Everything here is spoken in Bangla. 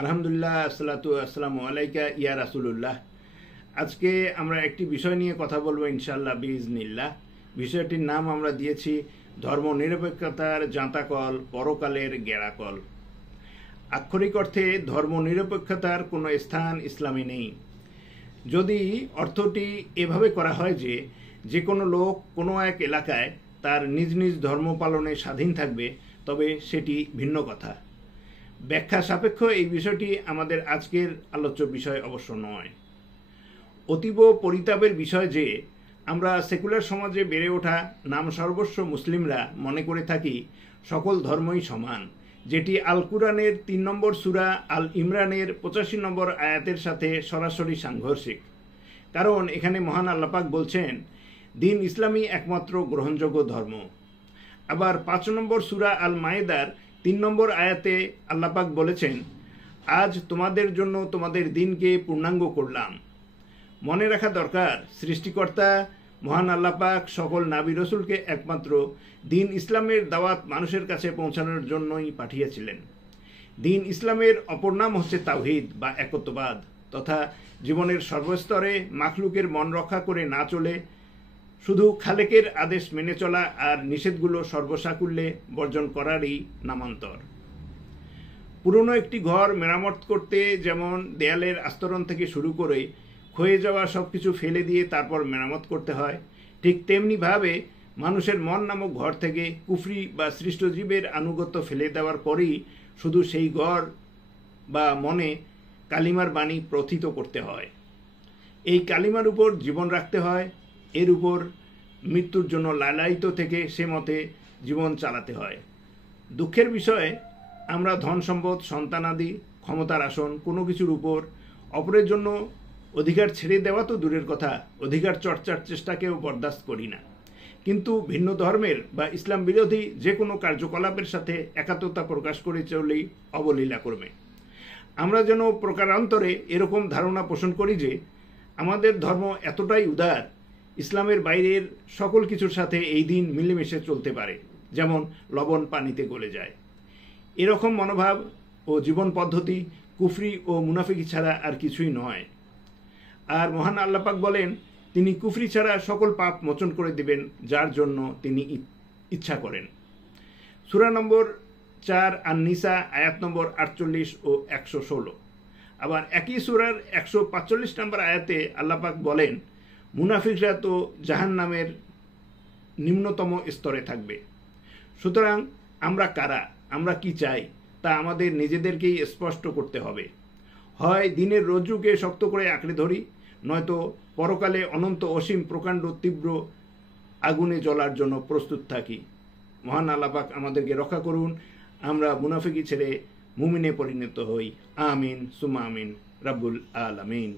আলহামদুলিল্লাহ, আসসালাতু আসসালামু আলাইকা ইয়া রাসূলুল্লাহ। আজকে আমরা একটি বিষয় নিয়ে কথা বলবো ইনশাআল্লাহ বিইজনিল্লাহ। বিষয়টির নাম আমরা দিয়েছি ধর্মনিরপেক্ষতার জাঁতাকল, পরকালের গেঁড়াকল। আক্ষরিক অর্থে ধর্মনিরপেক্ষতার কোনো স্থান ইসলামে নেই। যদি অর্থটি এভাবে করা হয় যে কোনো লোক কোনো এক এলাকায় তার নিজ নিজ ধর্ম পালনে স্বাধীন থাকবে, তবে সেটি ভিন্ন কথা। ব্যাখ্যা সাপেক্ষ এই বিষয়টি আমাদের আজকের আলোচ্য বিষয় অবশ্য নয়। অতীব পরিতাপের বিষয় যে আমরা সেকুলার সমাজে বেড়ে ওঠা নাম সর্বস্ব মুসলিমরা মনে করে থাকি সকল ধর্মই সমান, যেটি আল কুরআনের ৩ নম্বর সূরা আল ইমরানের ৮৫ নম্বর আয়াতের সাথে সরাসরি সাংঘর্ষিক। কারণ এখানে মহান আল্লাহ পাক বলছেন দিন ইসলামই একমাত্র গ্রহণযোগ্য ধর্ম। আবার ৫ নম্বর সূরা আল মায়েদার ৩ নম্বর আয়াতে আল্লাহ পাক বলেছেন, আজ তোমাদের জন্য তোমাদের দিনকে পূর্ণাঙ্গ করলাম। মনে রাখা দরকার, সৃষ্টিকর্তা মহান আল্লাহ পাক সকল নবী রাসূলকে একমাত্র দিন ইসলামের দাওয়াত মানুষের কাছে পৌঁছানোর জন্যই পাঠিয়েছিলেন। দিন ইসলামের অপর নাম হচ্ছে তাওহীদ বা একত্ববাদ, তথা জীবনের সর্বস্তরে মাখলুকের মন রক্ষা করে না চলে শুধু খালেকের আদেশ মেনে চলা আর নিষেধগুলো সর্বসাকুল্যে বর্জন করারই নামান্তর। পুরনো একটি ঘর মেরামত করতে যেমন দেয়ালের আস্তরণ থেকে শুরু করে ক্ষয়ে যাওয়া সবকিছু ফেলে দিয়ে তারপর মেরামত করতে হয়, ঠিক তেমনিভাবে মানুষের মন নামক ঘর থেকে কুফরি বা সৃষ্টজীবের আনুগত্য ফেলে দেওয়ার পরেই শুধু সেই ঘর বা মনে কালিমার বাণী প্রথিত করতে হয়। এই কালিমার উপর জীবন রাখতে হয়, এর উপর মৃত্যুর জন্য লালায়িত থেকে সে মতে জীবন চালাতে হয়। দুঃখের বিষয়ে আমরা ধন সম্পদ, সন্তানাদি, ক্ষমতার আসন কোনো কিছুর উপর অপরের জন্য অধিকার ছেড়ে দেওয়া তো দূরের কথা, অধিকার চর্চার চেষ্টাকেও বরদাস্ত করি না। কিন্তু ভিন্ন ধর্মের বা ইসলাম বিরোধী যে কোনো কার্যকলাপের সাথে একাত্মতা প্রকাশ করে চলেই অবলীলা কর্মে। আমরা যেন প্রকারান্তরে এরকম ধারণা পোষণ করি যে আমাদের ধর্ম এতটাই উদার, ইসলামের বাইরের সকল কিছুর সাথে এই দিন মিলেমিশে চলতে পারে, যেমন লবণ পানিতে গলে যায়। এরকম মনোভাব ও জীবন পদ্ধতি কুফরি ও মুনাফিকি ছাড়া আর কিছুই নয়। আর মহান আল্লাহ পাক বলেন, তিনি কুফরি ছাড়া সকল পাপ মোচন করে দেবেন যার জন্য তিনি ইচ্ছা করেন। সূরা নম্বর ৪ আন-নিসা আয়াত নম্বর ৪৮ ও ১১৬। আবার একই সূরার ১৪৫ নম্বর আয়াতে আল্লাহ পাক বলেন, মুনাফিকরা তো জাহান্নামের নিম্নতম স্তরে থাকবে। সুতরাং আমরা কারা, আমরা কি চাই তা আমাদের নিজেদেরকেই স্পষ্ট করতে হবে। হয় দিনের রজ্জুকে শক্ত করে আঁকড়ে ধরি, নয়তো পরকালে অনন্ত অসীম প্রকাণ্ড তীব্র আগুনে জ্বলার জন্য প্রস্তুত থাকি। মহান আল্লাহ পাক আমাদেরকে রক্ষা করুন, আমরা মুনাফিকি ছেড়ে মুমিনে পরিণত হই। আমিন সুমা আমিন রাব্বুল আলামিন।